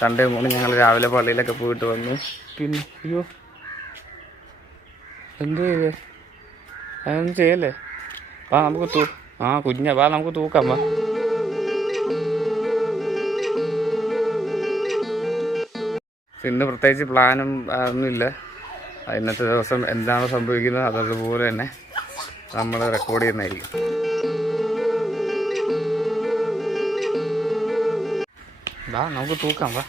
Sunday morning ഞങ്ങൾ രാവിലെ പള്ളിയിലൊക്കെ പോയിട്ട് വന്നു. പിന്നെ അയ്യോ എന്ത് ചെയ്തേ? അതൊന്നും ചെയ്യല്ലേ. വാ നമുക്ക് കുഞ്ഞാ വാ നമുക്ക് തൂക്കാം. വാ ഇന്ന് പ്രത്യേകിച്ച് പ്ലാനും ഒന്നുമില്ല. ഇന്നത്തെ ദിവസം എന്താണ് സംഭവിക്കുന്നത് അതതുപോലെ തന്നെ നമ്മൾ റെക്കോർഡ് ചെയ്യുന്നതായിരിക്കും. വാ നമുക്ക് തൂക്കാം. വാ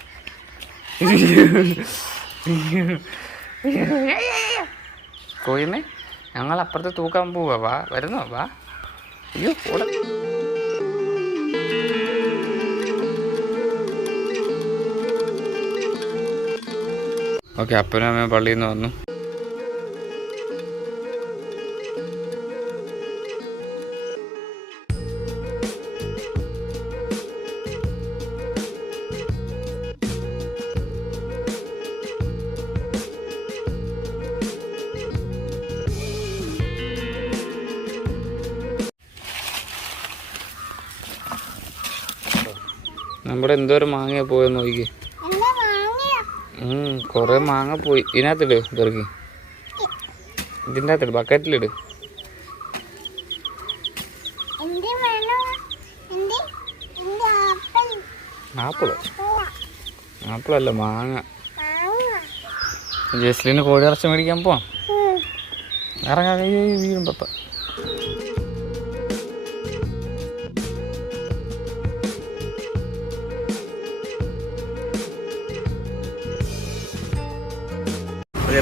കോയിമേ ഞങ്ങൾ അപ്പുറത്ത് തൂക്കാൻ പോവാ. വാ വരുന്നോ? വാ. അയ്യോ കൂടെ ഓക്കെ. അപ്പനും അമ്മയും പള്ളിയിൽ നിന്ന് വന്നു. നമ്മുടെ എന്തോരം മാങ്ങ പോയെന്ന് നോക്കി. കൊറേ മാങ്ങ പോയി. ഇതിനകത്തിട് പെറുക്കി. ഇതിൻ്റെ അകത്തിട് ബക്കറ്റിലിട്. ആപ്പിളല്ല മാങ്ങ. ജസ്ലിന് കോഴി ഇറച്ചി മേടിക്കാൻ പോവാം. ഇറങ്ങാൻ വീഴും പപ്പ.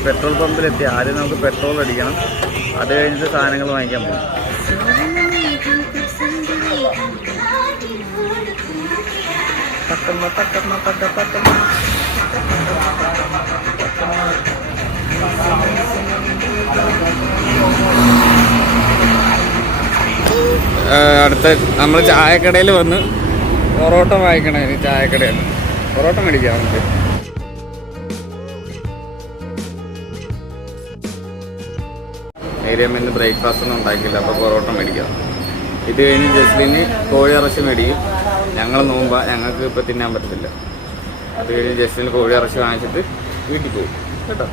പെട്രോൾ പമ്പിലെത്തി. ആദ്യം നമുക്ക് പെട്രോൾ അടിക്കണം. അത് കഴിഞ്ഞിട്ട് സാധനങ്ങൾ വാങ്ങിക്കാൻ പോകും. അടുത്ത നമ്മൾ ചായക്കടയിൽ വന്ന് പൊറോട്ട വാങ്ങിക്കണേ. ചായക്കടയിൽ പൊറോട്ട മേടിക്കാം നമുക്ക്. ഏരിയ ഇന്ന് ബ്രേക്ക്ഫാസ്റ്റ് ഒന്നും ഉണ്ടാക്കിയില്ല, അപ്പോൾ പൊറോട്ട മേടിക്കാം. ഇത് കഴിഞ്ഞ് ജസ്ലിന് കോഴി ഇറച്ചി മേടിക്കും. ഞങ്ങൾ നോമ്പാ, ഞങ്ങൾക്ക് ഇപ്പോൾ തിന്നാൻ പറ്റത്തില്ല. അത് കഴിഞ്ഞ് ജസ്ലിന് കോഴി ഇറച്ചി വാങ്ങിച്ചിട്ട് വീട്ടിൽ പോകും കേട്ടോ.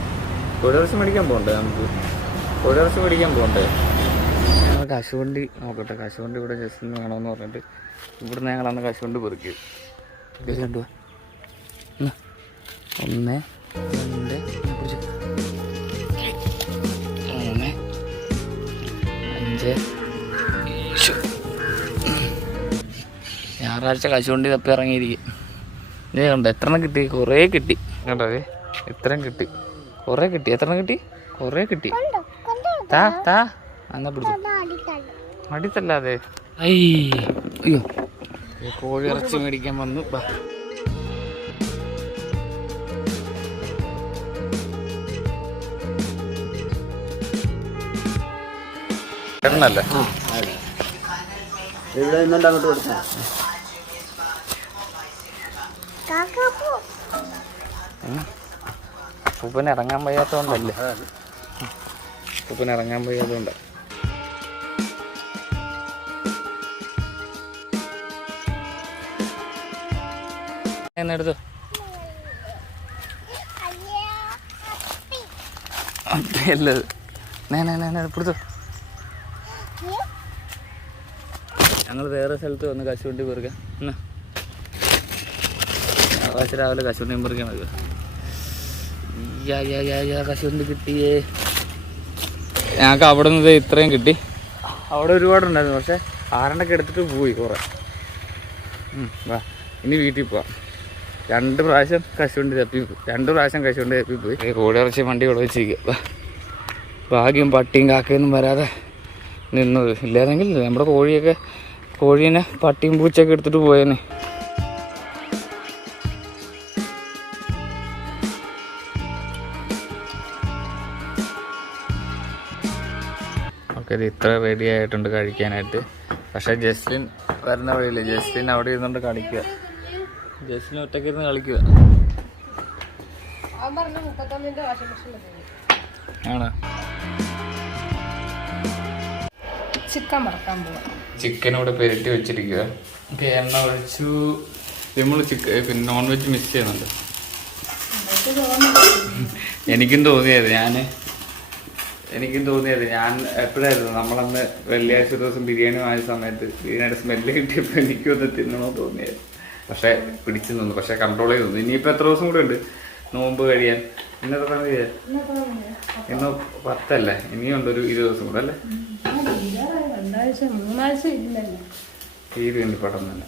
കോഴി ഇറച്ചി മേടിക്കാൻ പോകണ്ടേ നമുക്ക്? കോഴി ഇറച്ചി മേടിക്കാൻ പോകണ്ടേ? ഞങ്ങൾ കശുവണ്ടി നോക്കട്ടെ. കശുവണ്ടി ഇവിടെ ജസ്ലിന് വേണമെന്ന് പറഞ്ഞിട്ട് ഇവിടുന്ന് ഞങ്ങളന്ന് കശുവണ്ടി പെറുക്കി. രണ്ടുവാ 1 2 5. ഞായറാഴ്ച കശുവണ്ടി തപ്പി ഇറങ്ങിയിരിക്കും. ഇതേ കണ്ടോ എത്ര കിട്ടി? കുറേ കിട്ടി കേട്ടോ. അതെ ഇത്രയും കിട്ടി, കുറേ കിട്ടി. എത്ര കിട്ടി? കുറേ കിട്ടി. താ എന്നാ പിടിച്ചു അടിത്തല്ലാതെ. അയ്യോ കോഴി ഇറച്ചി മേടിക്കാൻ വന്നു. ല്ലേ ഇവിടെ നിന്നുണ്ട് അങ്ങോട്ട് കൊടുത്താ. ഉപ്പന് ഇറങ്ങാൻ വയ്യാത്തതുകൊണ്ടല്ലേ? ഉപ്പന് ഇറങ്ങാൻ വയ്യാത്തതുകൊണ്ട്. എന്നെടുത്തു അല്ലത് പിടുത്തു. ഞങ്ങൾ വേറെ സ്ഥലത്ത് വന്ന് കശുവണ്ടി പെറുക്കാം. എന്നാ ഞായറാഴ്ച രാവിലെ കശുവണ്ടി പെറുക്കാൻ നോക്കുക. കശുവണ്ടി കിട്ടിയേ. ഞങ്ങൾക്ക് അവിടെ നിന്ന് ഇത്രയും കിട്ടി. അവിടെ ഒരുപാടുണ്ടായിരുന്നു, പക്ഷെ ആരണ്ടൊക്കെ എടുത്തിട്ട് പോയി കുറേ. വാ ഇനി വീട്ടിൽ പോവാം. 2 പ്രാവശ്യം കശുവണ്ടി തപ്പിപ്പോയി. കോഴി ഇറച്ചി വണ്ടി ഇവിടെ വെച്ചിരിക്കുക. ഭാഗ്യം പട്ടിയും കാക്കയൊന്നും വരാതെ നിന്നത്. ഇല്ലാതെങ്കിൽ നമ്മുടെ കോഴീനെ പട്ടിയും പൂച്ചയൊക്കെ എടുത്തിട്ട് പോയേനെ. ഓക്കെ ഇത് ഇത്ര റെഡി ആയിട്ടുണ്ട് കഴിക്കാനായിട്ട്. പക്ഷേ ജസ്ലിൻ വരുന്ന വഴിയില്ല. ജസ്ലിൻ അവിടെ ഇരുന്നുകൊണ്ട് കളിക്കുക. ജസ്ലിൻ ഒറ്റയ്ക്ക് ഇരുന്ന് കളിക്കുക ആണ്. ചിക്കൻ ഇവിടെ പെരട്ടി വെച്ചിരിക്കുക. എണ്ണ ഒഴിച്ചു. നമ്മൾ പിന്നെ നോൺ വെജ് മിസ് ചെയ്യുന്നുണ്ട്. എനിക്കും തോന്നിയത് ഞാൻ എപ്പോഴായിരുന്നു നമ്മളന്ന് വെള്ളിയാഴ്ച ദിവസം ബിരിയാണി വാങ്ങിയ സമയത്ത് ബിരിയാണിയുടെ സ്മെല്ല് കിട്ടിയപ്പോൾ എനിക്കും ഒന്ന് തിന്നണോ തോന്നിയത്. പക്ഷെ പിടിച്ചു നിന്നു, പക്ഷെ കൺട്രോൾ ചെയ്ത് നിന്നു. ഇനിയിപ്പോൾ എത്ര ദിവസം കൂടെ ഉണ്ട് നോമ്പ് കഴിയാൻ? ഇന്നത്തെ ഇന്ന് 10 അല്ലേ? ഇനിയുണ്ട് ഒരു 20 ദിവസം കൂടെ അല്ലേ? തീരുണ്ട് പെട്ടെന്ന് തന്നെ.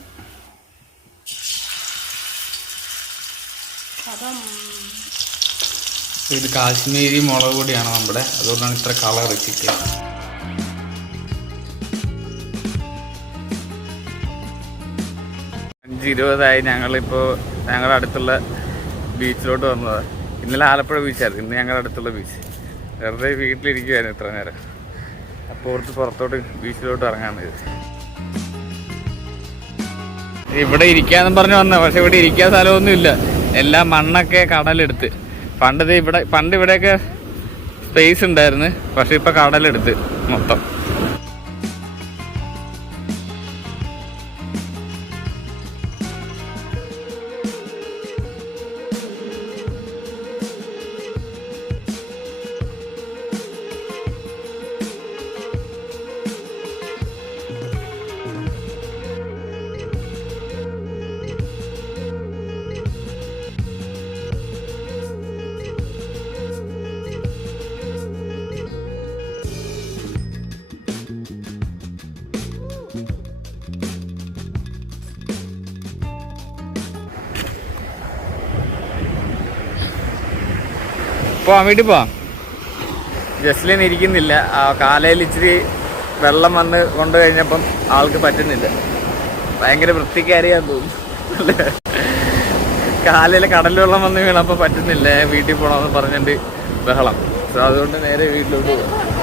ഇത് കാശ്മീരി മുളക് പൊടിയാണ് നമ്മുടെ, അതുകൊണ്ടാണ് ഇത്ര കളർ ചിക്കൻ. അഞ്ച് 20 ഞങ്ങളിപ്പോൾ ഞങ്ങളുടെ അടുത്തുള്ള ബീച്ചിലോട്ട് വന്നതാണ്. ഇന്നലെ ആലപ്പുഴ ബീച്ചായിരുന്നു, ഇന്ന് ഞങ്ങളുടെ അടുത്തുള്ള ബീച്ച്. വെറുതെ വീട്ടിലിരിക്കുമായിരുന്നു ഇത്ര നേരം. അപ്പോൾ പുറത്തോട്ട് ബീച്ചിലോട്ട് ഇറങ്ങാമെന്ന് വിചാരിച്ചു. ഇവിടെ ഇരിക്കാന്നും പറഞ്ഞ് വന്ന, പക്ഷെ ഇവിടെ ഇരിക്കാൻ സ്ഥലമൊന്നുമില്ല. എല്ലാം മണ്ണൊക്കെ കടലെടുത്ത്. പണ്ട് ഇവിടെയൊക്കെ സ്പേസ് ഉണ്ടായിരുന്നു, പക്ഷെ ഇപ്പം കടലെടുത്ത് മൊത്തം. വീട്ടിൽ പോവാം. ജസ്ലിൻ ഇരിക്കുന്നില്ല. ആ കാലയിൽ ഇച്ചിരി വെള്ളം വന്ന് കൊണ്ടു കഴിഞ്ഞപ്പം ആൾക്ക് പറ്റുന്നില്ല. ഭയങ്കര വൃത്തിക്കാരിയാന്ന് തോന്നുന്നു. കാലയിൽ കടൽ വെള്ളം വന്ന് വീണപ്പോൾ പറ്റുന്നില്ല, വീട്ടിൽ പോകണമെന്ന് പറഞ്ഞിട്ട് ബഹളം. സോ അതുകൊണ്ട് നേരെ വീട്ടിലോട്ട് പോകാം.